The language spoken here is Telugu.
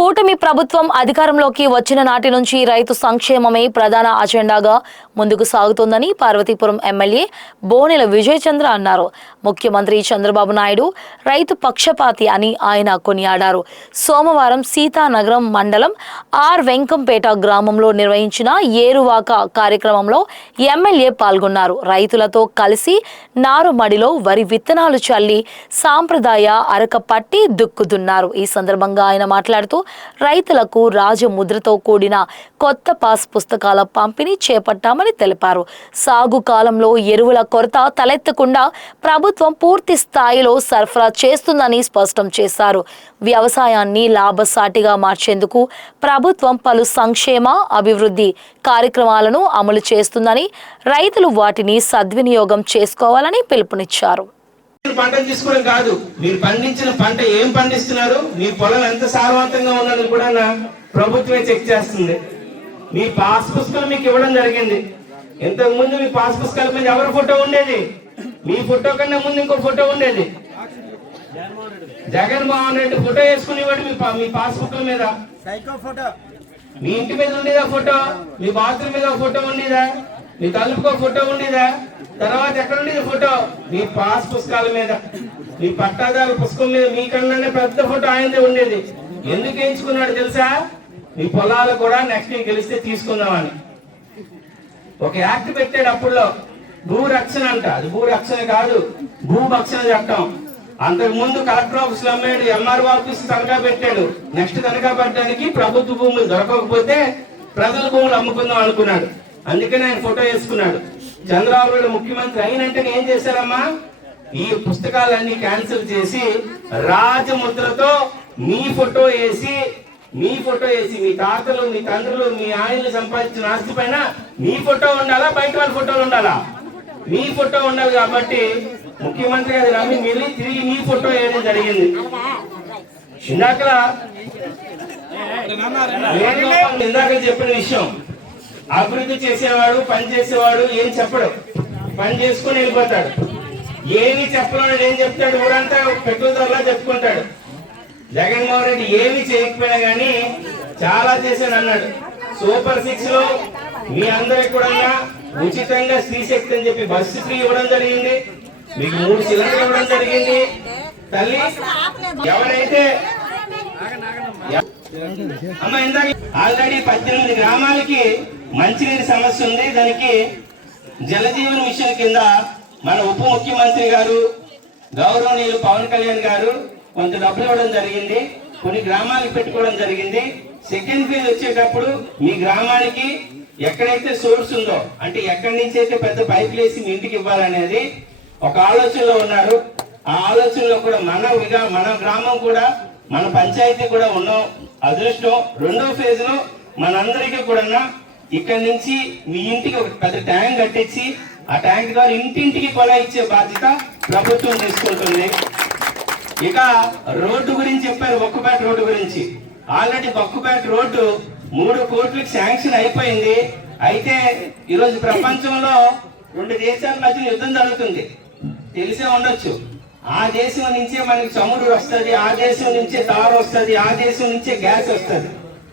కూటమి ప్రభుత్వం అధికారంలోకి వచ్చిన నాటి నుంచి రైతు సంక్షేమమే ప్రధాన అజెండాగా ముందుకు సాగుతోందని పార్వతీపురం ఎమ్మెల్యే బోనెల విజయ్ చంద్ర అన్నారు. ముఖ్యమంత్రి చంద్రబాబు నాయుడు రైతు పక్షపాతి అని ఆయన కొనియాడారు. సోమవారం సీతానగరం మండలం ఆర్ వెంకంపేట గ్రామంలో నిర్వహించిన ఏరువాక కార్యక్రమంలో ఎమ్మెల్యే పాల్గొన్నారు. రైతులతో కలిసి నారుమడిలో వరి విత్తనాలు చల్లి సాంప్రదాయ అరక పట్టి దుక్కుదున్నారు. ఈ సందర్భంగా ఆయన మాట్లాడుతూ రైతులకు రాజముద్రతో కూడిన కొత్త పాస్ పుస్తకాల పంపిణీ చేపట్టామని తెలిపారు. సాగు కాలంలో ఎరువుల కొరత తలెత్తకుండా ప్రభుత్వం పూర్తి స్థాయిలో సరఫరా చేస్తుందని స్పష్టం చేశారు. వ్యవసాయాన్ని లాభసాటిగా మార్చేందుకు ప్రభుత్వం పలు సంక్షేమ అభివృద్ధి కార్యక్రమాలను అమలు చేస్తుందని, రైతులు వాటిని సద్వినియోగం చేసుకోవాలని పిలుపునిచ్చారు. పంటను తీసుకోవడం కాదు, మీరు పండించిన పంట ఏం పండిస్తున్నారు, మీ పొలం ఎంత సారవంతంగా ఉన్నది కూడా ప్రభుత్వమే చెక్ చేస్తుంది. మీ పాస్ పుస్తకాలు మీకు ఇవ్వడం జరిగింది. ఇంతకు ముందు మీ పాస్ పుస్తకాల మీద ఎవరి ఫోటో ఉండేది? మీ ఫోటో కన్నా ముందు ఇంకో ఫోటో ఉండేది. జగన్మోహన్ రెడ్డి ఫోటో వేసుకునేవాడు మీ పాస్ బుక్ల మీద. మీ ఇంటి మీద ఉండేదా ఫోటో? మీ బాత్రూమ్ మీద ఫోటో ఉండేదా? మీ తలుపుకో ఫోటో ఉండేదా? తర్వాత ఎక్కడ ఉండేది ఫోటో? మీ పాస్ పుస్తకాల మీద, మీ పట్టాదారు పుస్తకం మీద మీకన్నా పెద్ద ఫోటో ఆయనదే ఉండేది. ఎందుకు ఎంచుకున్నాడు తెలుసా? మీ పొలాలు కూడా నెక్స్ట్ వీక్ గెలిస్తే తీసుకుందామని ఒక యాక్ట్ పెట్టాడు. అప్పుడులో భూరక్షణ అంట, అది భూరక్షణ కాదు, భూభక్షణ చట్టం. అంతకు ముందు కలెక్టర్ ఆఫీస్ లో అమ్మాడు, ఎంఆర్ఓ ఆఫీస్ తనఖా పెట్టాడు. నెక్స్ట్ తనఖా పెట్టడానికి ప్రభుత్వ భూములు దొరకకపోతే ప్రజల భూములు అమ్ముకుందాం అనుకున్నాడు. అందుకని ఆయన ఫోటో వేసుకున్నాడు. చంద్రబాబు నాయుడు ముఖ్యమంత్రి అయినంటే ఏం చేశారమ్మా? ఈ పుస్తకాలన్నీ క్యాన్సిల్ చేసి రాజముద్రతో మీ ఫోటో వేసి మీ తాతలు, మీ తండ్రులు, మీ ఆయనలు సంపాదించిన ఆస్తి పైన మీ ఫోటో ఉండాలా, బయట వాళ్ళ ఫోటోలు ఉండాలా? మీ ఫోటో ఉండాలి. కాబట్టి ముఖ్యమంత్రి గారు నమ్మి వెళ్ళి తిరిగి మీ ఫోటో వేయడం జరిగింది. ఇందాక చెప్పిన విషయం, అభివృద్ధి చేసేవాడు, పని చేసేవాడు ఏం చెప్పడు, పని చేసుకుని వెళ్ళిపోతాడు. ఏమి చెప్పలేడు, ఏం చెప్తాడు? ఊరంతా పెట్రోల్ ధరలా చెప్పుకుంటాడు. జగన్మోహన్ రెడ్డి ఏమి చేయకపోయినా గానీ చాలా చేశాను అన్నాడు. సూపర్ 6 లో మీ అందరికి కూడా ఉచితంగా స్త్రీశక్తి అని చెప్పి బస్సు ఫ్రీ ఇవ్వడం జరిగింది. మీకు 3 సిలిండర్లు ఇవ్వడం జరిగింది. తల్లి ఎవరైతే అమ్మ ఇందాక ఆల్రెడీ 18 గ్రామాలకి మంచినీటి సమస్య ఉంది. దానికి జలజీవన్ మిషన్ కింద మన ఉప ముఖ్యమంత్రి గారు గౌరవనీయులు పవన్ కళ్యాణ్ గారు కొంత డబ్బులు ఇవ్వడం జరిగింది. కొన్ని గ్రామాలకు పెట్టుకోవడం జరిగింది. సెకండ్ ఫేజ్ వచ్చేటప్పుడు మీ గ్రామానికి ఎక్కడైతే సోర్స్ ఉందో, అంటే ఎక్కడి నుంచి అయితే పెద్ద పైపులు వేసి మీ ఇంటికి ఇవ్వాలనేది ఒక ఆలోచనలో ఉన్నారు. ఆ ఆలోచనలో కూడా మన గ్రామం కూడా, మన పంచాయతీ కూడా ఉన్నాం. అదృష్టం రెండో ఫేజ్ లో మనందరికీ కూడా ఇక్కడి నుంచి మీ ఇంటికి ఒక పెద్ద ట్యాంక్ కట్టించి ఆ ట్యాంక్ ద్వారా ఇంటింటికి కొలా ఇచ్చే బాధ్యత ప్రభుత్వం తీసుకుంటుంది. ఇక రోడ్డు గురించి చెప్పారు, బొక్కుపేట రోడ్డు గురించి. ఆల్రెడీ బొక్కుపేట రోడ్డు 3 కోట్లకి శాంక్షన్ అయిపోయింది. అయితే ఈరోజు ప్రపంచంలో 2 దేశాల మధ్య యుద్ధం జరుగుతుంది, తెలిసే ఉండొచ్చు. ఆ దేశం నుంచే మనకి చమురు వస్తుంది, ఆ దేశం నుంచే తారు వస్తుంది, ఆ దేశం నుంచే గ్యాస్ వస్తుంది.